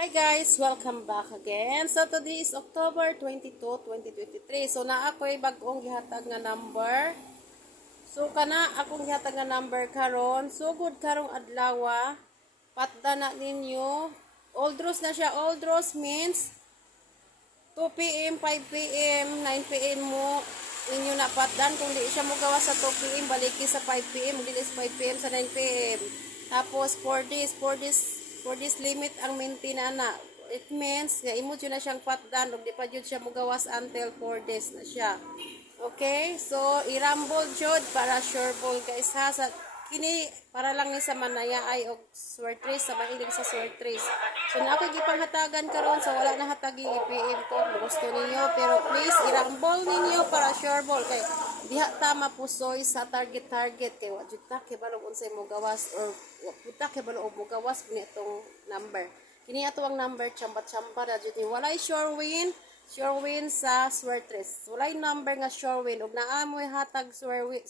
Hi guys, welcome back again. So today is October 22, 2023. So na ako'y bagong gihatag nga number. So kana akong gihatag nga number karon. So good karong adlaw. Patda na ninyo. Old Rose na siya. Old Rose means 2 p.m., 5 p.m., 9 p.m. mo ninyo na patdan. Kung di siya mo gawa sa 2 p.m., baliki sa 5 p.m., magilis 5 p.m. sa 9 p.m. Tapos 4 days limit ang maintain na. It means nga imo na siyang patdan ug di pa jud siya mogawas until 4 days na siya. Okay? So irambol jud para sure ball guys ha. Sa kini para lang ni sa manaya ay og sword trace sa mahilig sa sword trace. So na ako gipanghatagan karon sa wala na hatagi i-PM ko kung gusto ninyo, pero please irambol ninyo para sure ball kay diha ta mapusoy sa target kay wa jud ta kay balog unsay mo gawas or wa puta kay balog mo gawas kini itong number. Kini ato ang number chamba ra jud ni walay sure win sa sword trace. Walay number nga sure win ug naa mo hatag sure win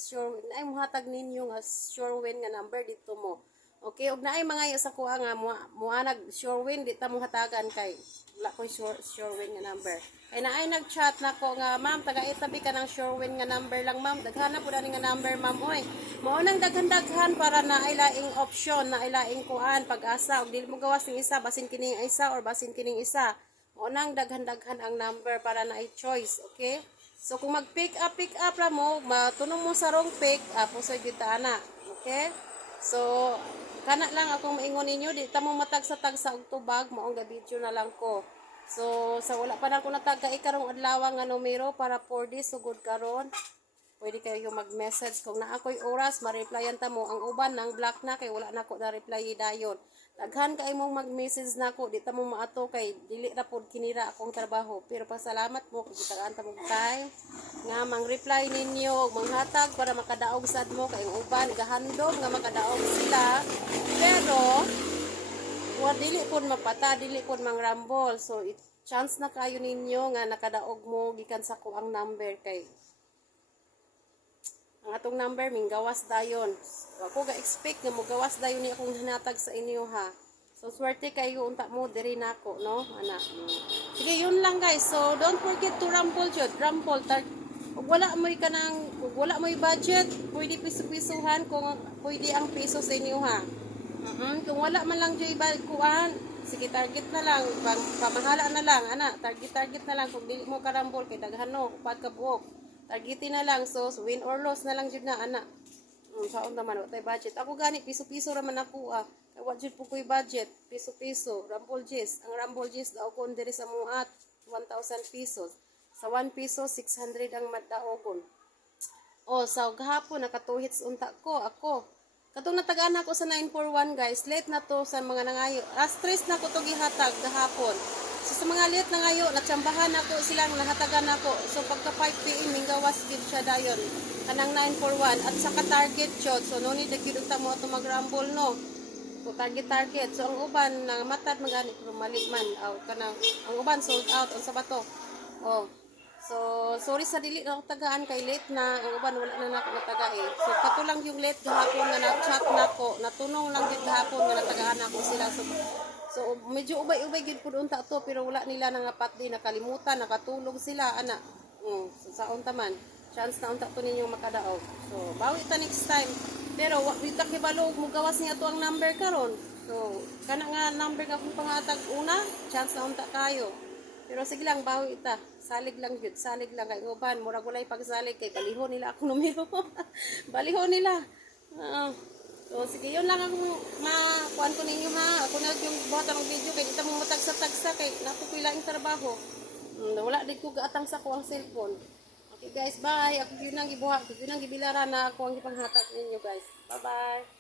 naay mo hatag ninyo nga sure win nga number dito mo. Okay, ug naay mga sa kuha nga mo nag sure win di ta mo hatagan kay wala ko sure win nga number. Kay naay nag-chat nako nga ma'am taga itabi ka ng sure win nga number lang ma'am. Daghan na pud ani nga number ma'am oy. Mao nang daghan para na ay laing option na ay laing kuan pag-asa ug dili mo gawas ning isa basin kining isa or basin kining isa. Unang daghan-daghan ang number para na i-choice, okay? So kung mag-pick up ra mo, matunong mo sa wrong pick, pusoy kita ana, okay? So kana lang akong maingon ninyo, di ta mo matag sa og tubag, maong ga video na lang ko. So sa wala pa na ko natagka ikarong adlaw nga numero para 4 days sugod karon. Pwede kayo mag-message kung naa ko'y oras, ma-replyan ta mo. Ang uban nang black na kay wala na ko na reply dayon. Daghan kay mong mag-message nako, di ta mo maato kay dili ra pod kinira akong trabaho. Pero pasalamat mo kung gitagaan ta mo time nga mang-reply ninyo, manghatag para makadaog sad mo kay ang uban gahandog nga makadaog sila. Pero wa dili pod mapata, dili pod mangrambol. So chance na kayo ninyo nga nakadaog mo gikan sa ko ang number kay ang atong number minggawas dayon. Ako ga-expect nga mogawas dayon ni akong hinatag sa inyo ha. So swerte kayo unta mo diri nako no ana. Sige yun lang guys. So don't forget to rumble jud. Rumble ug wala moy kanang wala moy budget, pwede piso-pisohan kung pwede ang piso sa inyo ha. Kung wala man lang jud kuan, sige target na lang, pamahala na lang ana, target na lang kung dili mo karambol kay daghan no upad ka buok. Targetin na lang, so win or loss na lang jud na ana. Saon naman wa tay budget. Ako gani piso-piso ra man ako Kay wa jud po ko'y budget, piso-piso, Rumble G's. Ang Rumble G's daogon diri sa muat 1,000 pesos. Sa 1 peso 600 ang madaogon. Sa gahapon naka 2 hits unta ko ako. Katong natagaan ako sa 941 guys, late na to sa mga nangayo. Stress na ko to gihatag gahapon. So sa mga late na ngayo, natsambahan ako silang nahatagan ako. So pagka 5 p.m. minggawas gid siya dayon. Kanang 941 at saka target shot. So no need gyud ta mo ato magrambol no. So target. So ang uban na matad magani pero mali man kanang ang uban sold out unsa ba to? So sorry sa dili na ako tagaan kay late na ang uban wala na nako natagae. So kato lang yung late gahapon nga na-chat nako. Natunong lang gid gahapon nga natagaan ako sila. So medyo ubay-ubay gid pud unta to pero wala nila nangapat di nakalimutan nakatulog sila ana. So saon ta man chance na unta to ninyo makadaog. So bawi ta next time. Pero wa kita kibalo mo gawas niya to ang number karon. So kana nga number nga kung pangatag una chance na unta kayo. Pero sige lang bawi ta. Salig lang kay uban murag walay pagsalig kay balihon nila akong numero. Balihon nila. So sige yun lang ang makuan ko ninyo ha. Ako na yung buhat ang video kay dito mo matagsa-tagsa kay napupilaing trabaho. Wala di ko gaatang sa ko ang cellphone. Okay guys, bye. Ako yun ang gibuhat, yun ang gibilara na ako ang ipanghatag ninyo guys. Bye bye.